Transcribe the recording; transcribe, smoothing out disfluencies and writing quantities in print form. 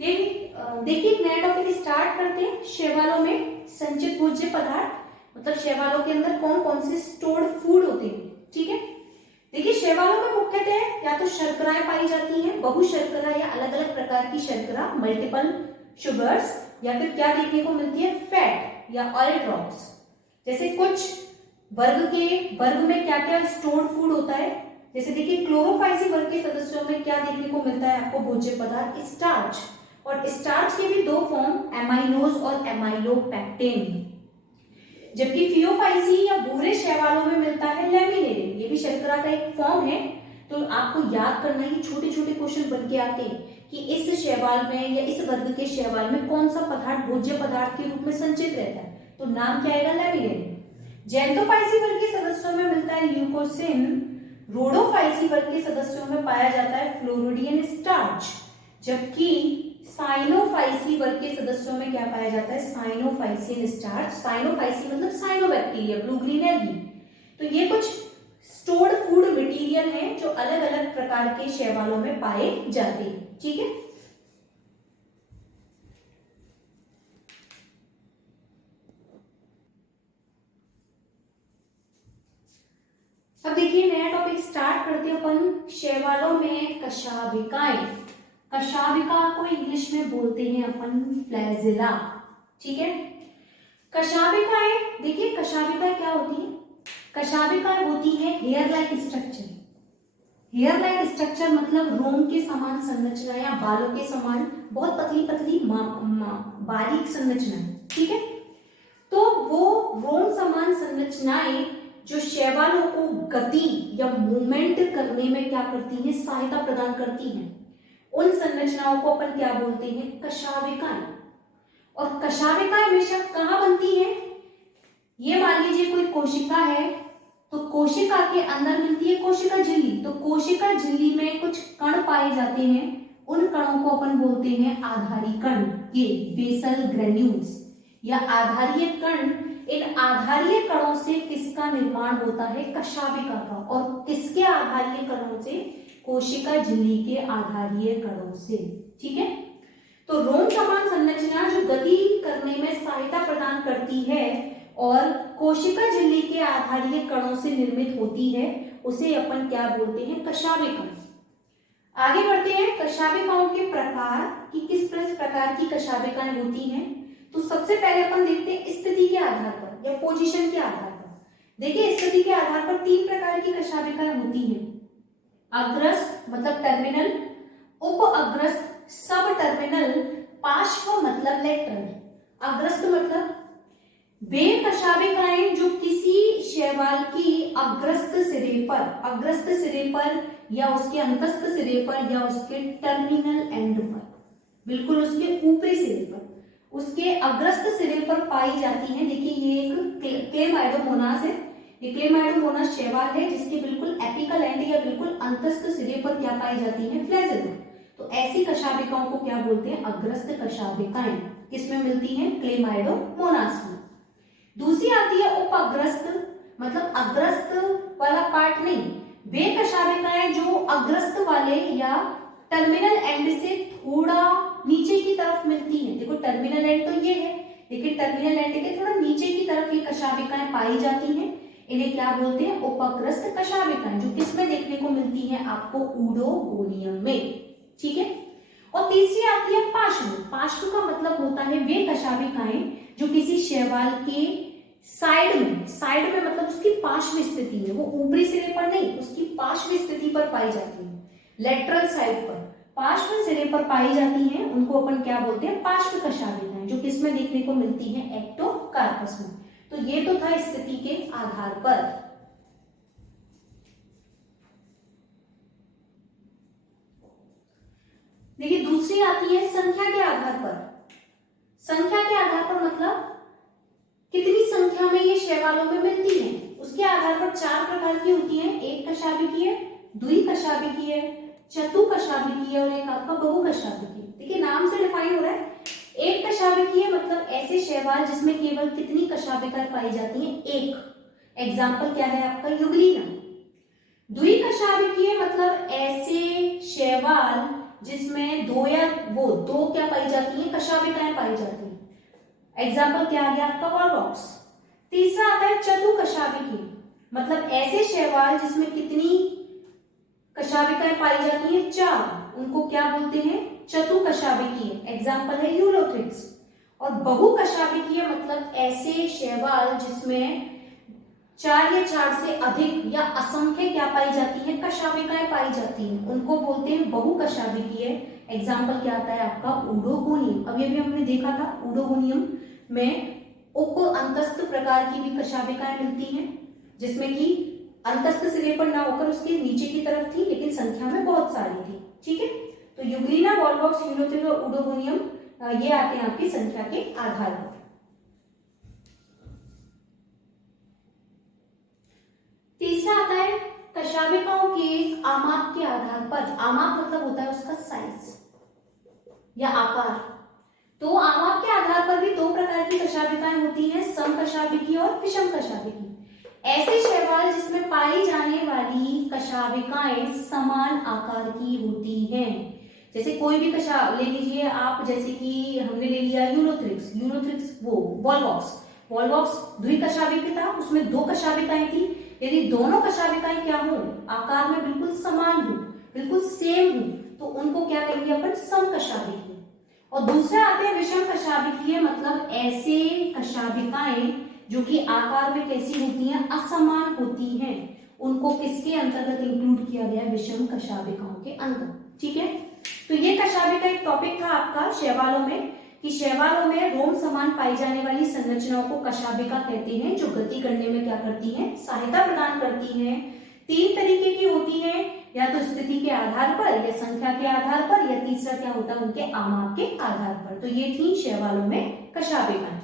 देखिए एक नया टॉपिक स्टार्ट करते हैं। शैवालों में संचित भोज्य पदार्थ मतलब शैवालों के अंदर कौन कौन से स्टोर्ड फूड होते हैं। ठीक है, देखिए शैवालों में मुख्यतः या तो शर्कराएं पाई जाती हैं, बहुशर्करा या अलग अलग प्रकार की शर्करा, मल्टीपल शुगर्स, या फिर क्या देखने को मिलती है, फैट या ऑयल ड्रॉप्स। जैसे कुछ वर्ग में क्या क्या स्टोर्ड फूड होता है, जैसे देखिए क्लोरोफाइसी वर्ग के सदस्यों में क्या देखने को मिलता है आपको, भोज्य पदार्थ स्टार्च, और स्टार्च के भी दो फॉर्म, एमाइलोज और एमाइलोपेक्टिन। जबकि फियोफाइसी या भूरे शैवालों में मिलता है लैमिनेरिन, ये भी शर्करा का एक फॉर्म है। तो आपको याद करना है, छोटे छोटे क्वेश्चन बन के आते हैं कि इस शैवाल में या इस वर्ग के शैवाल में कौन सा पदार्थ भोज्य पदार्थ के रूप में संचित रहता है, तो नाम क्या आएगा, लैमिनेरिन। जेंटोफाइसी वर्ग के सदस्यों में मिलता है ल्यूकोसिन, रोडोफाइसी वर्ग के सदस्यों में पाया जाता है फ्लोरिडियन स्टार्च, जबकि साइनोफाइसी वर्ग के सदस्यों में क्या पाया जाता है, साइनोफाइसियन स्टार्च। साइनोफाइसी मतलब साइनोबैक्टीरिया, ब्लू ग्रीन एल्गी। तो ये कुछ स्टोर्ड फूड मटेरियल हैं जो अलग अलग प्रकार के शैवालों में पाए जाते हैं। ठीक है, अब देखिए नया टॉपिक स्टार्ट करते हैं अपन। शैवालों में कशाभिकाएं, कशाभिका को इंग्लिश में बोलते हैं अपन फ्लैजिला। ठीक है, कशाभिकाएं, देखिए कशाभिका क्या होती है, कशाभिकाएं होती है hair like structure. Hair like structure मतलब रोम के समान संरचना या बालों के समान बहुत पतली पतली बारीक संरचनाएं। ठीक है, तो वो रोम समान संरचनाएं जो शैवालों को गति या मूवमेंट करने में क्या करती हैं, सहायता प्रदान करती हैं, उन संरचनाओं को अपन क्या बोलते हैं, कशाभिकाएं। और कशाभिकाएं हमेशा कहां बनती है, ये मान लीजिए कोई कोशिका है तो कोशिका के अंदर मिलती है कोशिका झिल्ली, तो कोशिका झिल्ली में कुछ कण पाए जाते हैं, उन कणों को अपन बोलते हैं आधारी कण, ये बेसल ग्रेन्यूल्स या आधारीय कण। इन आधारीय कणों से किसका निर्माण होता है, कशाभिका का, और किसके आधारीय कणों से, कोशिका झिल्ली के आधारीय कणों से। ठीक है, तो रोम समान संरचना जो गति करने में सहायता प्रदान करती है और कोशिका झिल्ली के आधारीय कणों से निर्मित होती है, उसे अपन क्या बोलते हैं, कशाभिका। आगे बढ़ते हैं, कशाभिकाओं के प्रकार कि किस प्रकार की कशाभिकाएं होती हैं। तो सबसे पहले अपन देखते हैं स्थिति के आधार पर या पोजीशन के आधार पर। देखिए स्थिति के आधार पर तीन प्रकार की कशाभिकाएं होती हैं, अग्रस्त मतलब टर्मिनल, उप अग्रस्त सब टर्मिनल, पार्श्व मतलब लेटरल। अग्रस्त मतलब वे कशाभिकाएं जो किसी शैवाल की अग्रस्त सिरे पर या उसके अंतस्थ सिरे पर या उसके टर्मिनल एंड पर, बिल्कुल उसके ऊपरी सिरे पर, उसके अग्रस्त सिरे पर पाई जाती हैं। देखिए ये एक क्लेमाइडोमोनास है, ये क्लेमाइडोमोनास शैवाल है जिसके बिल्कुल एपिकल एंड या बिल्कुल अंतस्थ सिरे पर क्या पाई जाती है, फ्लैजिला। तो ऐसी कशाभिकाओं को क्या बोलते हैं, अग्रस्त कशाभिकाएं। किसमें मिलती हैं, क्लेमाइडोमोनास में। दूसरी आती है उपअग्रस्त, मतलब अग्रस्त वाला पार्ट नहीं, वे कशाभिकाएं जो अग्रस्त वाले या टर्मिनल एंड से थोड़ा नीचे की तरफ मिलती हैं। देखो टर्मिनल एंड तो ये है, लेकिन टर्मिनल एंड के थोड़ा नीचे की तरफ ये कशाभिकाएं पाई जाती हैं, इन्हें क्या बोलते हैं, उपअग्रस्त कशाभिकाएं, जो किसमें देखने को मिलती हैं आपको, ऊडोगोनियम में। ठीक है, और तीसरी आती है पार्श्व। पार्श्व का मतलब होता है वे कशाभिकाएं जो किसी शैवाल के साइड में मतलब उसकी पार्श्व स्थिति में, वो ऊपरी सिरे पर नहीं, उसकी पार्श्व स्थिति पर पाई जाती है, लेटरल साइड पर, पार्श्व सिरे पर पाई जाती हैं, उनको अपन क्या बोलते हैं, पार्श्व कशाभिकाएं, जो किसमें देखने को मिलती हैं, एक्टोकार्पस में। तो ये तो था स्थिति के आधार पर। देखिए दूसरी आती है संख्या के आधार पर। संख्या के आधार पर मतलब कितनी संख्या में ये शैवालों में मिलती है, उसके आधार पर चार प्रकार की होती है, एक कशाभिकीय, द्विकशाभिकीय, चतुकशाभिकीय और एक आपका बहुकशाभिकीय। देखिए नाम से डिफाइन हो रहा है। एक कशाभिकीय मतलब ऐसे शैवाल जिसमें केवल कितनी कशाभिकाएं पाई जाती हैं, एक। एग्जाम्पल क्या है आपका, युगलीना। द्विकशाभिकीय मतलब ऐसे शैवाल जिसमें दो क्या पाई जाती है, कशाभिकाएं पाई जाती है। एग्जाम्पल क्या आ गया आपका, वॉलवॉक्स। तीसरा आता है चतुकशाभिकी, मतलब ऐसे शैवाल जिसमें कितनी कशाभिकाएं पाई जाती हैं, 4, उनको क्या बोलते हैं, चतुकशाभिकीय। एग्जाम्पल है यूलोथ्रिक्स। और बहुकशाभिकीय मतलब ऐसे शैवाल जिसमें 4 या 4 से अधिक या असंख्य क्या पाई जाती है, कशाभिकाएं पाई जाती हैं, उनको बोलते हैं बहुकशाभिकीय। एग्जाम्पल क्या आता है आपका, ओडोगोनियम। अब ये भी हमने देखा था, ओडोगोनियम में उप अंतस्थ प्रकार की भी कशाभिकाएं मिलती हैं, जिसमें कि अंतस्थ सिरे पर ना होकर उसके नीचे की तरफ थी, लेकिन संख्या में बहुत सारी थी। ठीक है, तो यूग्लिना, वॉलवॉक्स, यूलोथ्रिक्स और ओडोगोनियम ये आते हैं आपकी संख्या के आधार पर। तीसरा आता है कशाभिकाओं के आमाप के आधार पर। आमाप मतलब होता है उसका साइज या आकार। तो आमाप के आधार पर भी 2 प्रकार की कशाभिकाएं होती हैं, समकशाभिकी और विषमकशाभिकी। ऐसे शैवाल जिसमें पाई जाने वाली कशाभिकाएं समान आकार की होती हैं। जैसे कोई भी कशा ले लीजिए आप, जैसे कि हमने ले लिया यूलोथ्रिक्स वो वॉलवॉक्स द्विकशाभिक था, उसमें 2 कशाभिकाएं थी। यदि दोनों कशाभिकाएं क्या हो, आकार में बिल्कुल समान हो, बिल्कुल सेम हो, तो उनको क्या कहेंगे अपन, समकशाभिकीय। और दूसरा आते हैं विषम कशाभिकीय, मतलब ऐसे कशाभिकाएं जो कि आकार में कैसी होती हैं, असमान होती हैं, उनको किसके अंतर्गत इंक्लूड किया गया, विषम कशाभिकाओं के अंदर। ठीक है, तो ये कशाभिका एक टॉपिक था आपका शैवालों में, कि शैवालों में रोम समान पाई जाने वाली संरचनाओं को कशाभिका कहते हैं, जो गति करने में क्या करती हैं, सहायता प्रदान करती हैं। 3 तरीके की होती है, या तो स्थिति के आधार पर, या संख्या के आधार पर, या तीसरा क्या होता है, उनके आमाप के आधार पर। तो ये थी शैवालों में कशाभिकाएं।